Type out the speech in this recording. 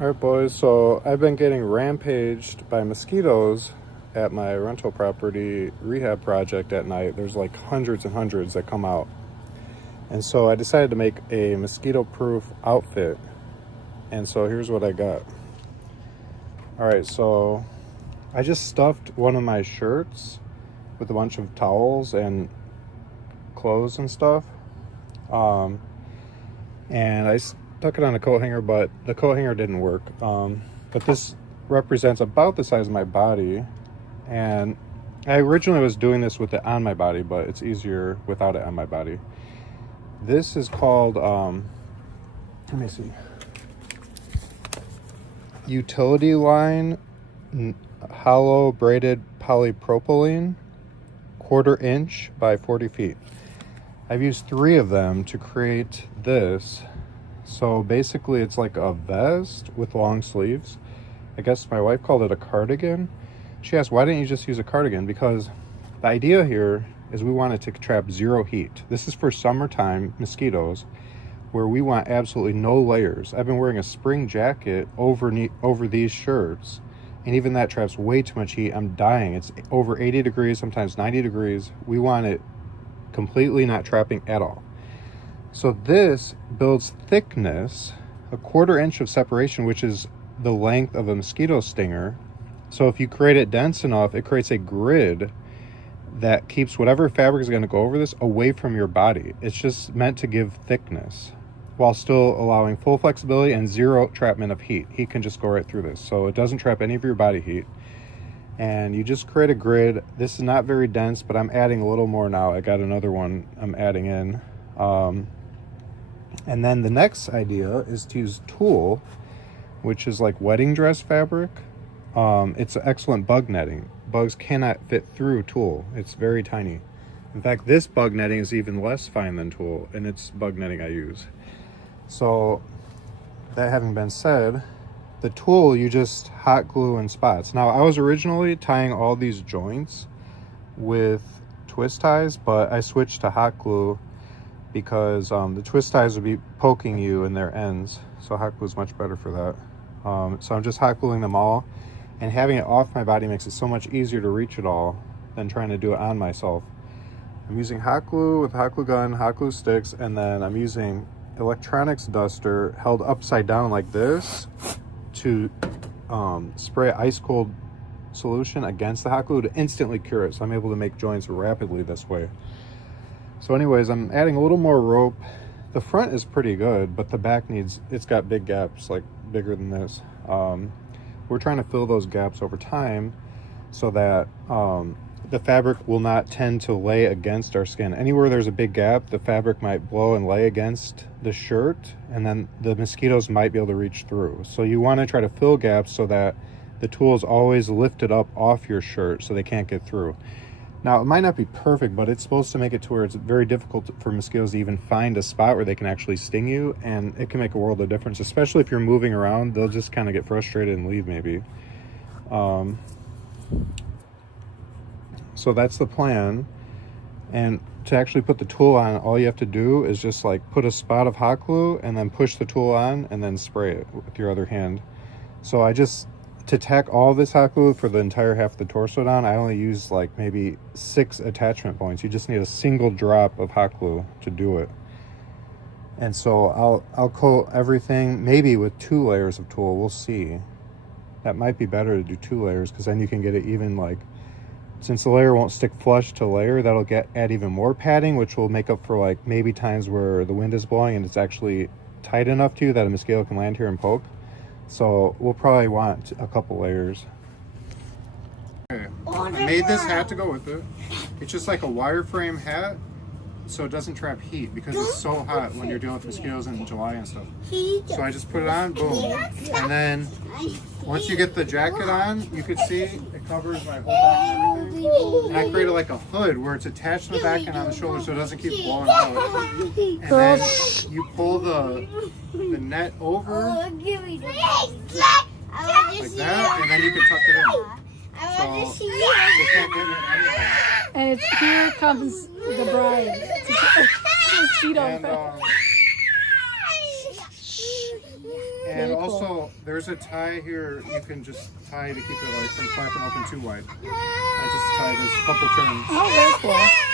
Alright boys, so I've been getting rampaged by mosquitoes at my rental property rehab project at night. There's like hundreds and hundreds that come out. And so I decided to make a mosquito-proof outfit. And so here's what I got. Alright, so I just stuffed one of my shirts with a bunch of towels and clothes and stuff. And I stuck it on a coat hanger, but the coat hanger didn't work. But this represents about the size of my body. And I originally was doing this with it on my body, but it's easier without it on my body. This is called, let me see, Utility Line Hollow Braided Polypropylene, 1/4 inch by 40 feet. I've used 3 of them to create this. So basically it's like a vest with long sleeves. I guess my wife called it a cardigan. She asked, why didn't you just use a cardigan? Because the idea here is we want it to trap 0 heat. This is for summertime mosquitoes where we want absolutely no layers. I've been wearing a spring jacket over these shirts, and even that traps way too much heat. I'm dying. It's over 80 degrees, sometimes 90 degrees. We want it completely not trapping at all. So this builds thickness, a 1/4 inch of separation, which is the length of a mosquito stinger. So if you create it dense enough, it creates a grid that keeps whatever fabric is going to go over this away from your body. It's just meant to give thickness while still allowing full flexibility and 0 trapment of heat. Heat can just go right through this. So it doesn't trap any of your body heat. And you just create a grid. This is not very dense, but I'm adding a little more now. I got another one I'm adding in. And then the next idea is to use tulle, which is like wedding dress fabric. It's excellent bug netting. Bugs cannot fit through tulle. It's very tiny. In fact, this bug netting is even less fine than tulle, and it's bug netting I use. So that having been said, the tulle you just hot glue in spots. Now I was originally tying all these joints with twist ties, but I switched to hot glue because the twist ties would be poking you in their ends. So hot glue is much better for that. So I'm just hot gluing them all, and having it off my body makes it so much easier to reach it all than trying to do it on myself. I'm using hot glue with hot glue gun, hot glue sticks, and then I'm using electronics duster held upside down like this to spray ice cold solution against the hot glue to instantly cure it. So I'm able to make joints rapidly this way. So anyways, I'm adding a little more rope. The front is pretty good, but the back it's got big gaps, like bigger than this. We're trying to fill those gaps over time so that the fabric will not tend to lay against our skin. Anywhere there's a big gap, the fabric might blow and lay against the shirt, and then the mosquitoes might be able to reach through. So you want to try to fill gaps so that the tulle is always lifted up off your shirt so they can't get through. Now, it might not be perfect, but it's supposed to make it to where it's very difficult for mosquitoes to even find a spot where they can actually sting you, and it can make a world of difference, especially if you're moving around. They'll just kind of get frustrated and leave maybe. So that's the plan. And to actually put the tulle on, all you have to do is just like put a spot of hot glue and then push the tulle on and then spray it with your other hand. So to tack all this hot glue for the entire half of the torso down, I only use like maybe 6 attachment points. You just need a single drop of hot glue to do it. And so I'll coat everything maybe with 2 layers of tulle. We'll see. That might be better to do 2 layers, because then you can get it even, like, since the layer won't stick flush to layer, that'll add even more padding, which will make up for like maybe times where the wind is blowing and it's actually tight enough to you that a mosquito can land here and poke. So we'll probably want a couple layers. Okay, I made this hat to go with it. It's just like a wireframe hat, so it doesn't trap heat because it's so hot when you're dealing with mosquitoes in July and stuff. So I just put it on, boom. And then once you get the jacket on, you can see it covers my whole back and everything. And I created like a hood where it's attached to the back and on the shoulder so it doesn't keep blowing out. And then you pull the net over like that, and then you can tuck it in. So they can't get it anywhere. And it's here comes the bride. Mosquito. And Very also, cool. there's a tie here. You can just tie to keep it like from flapping open too wide. I just tie this couple turns. Oh, very cool.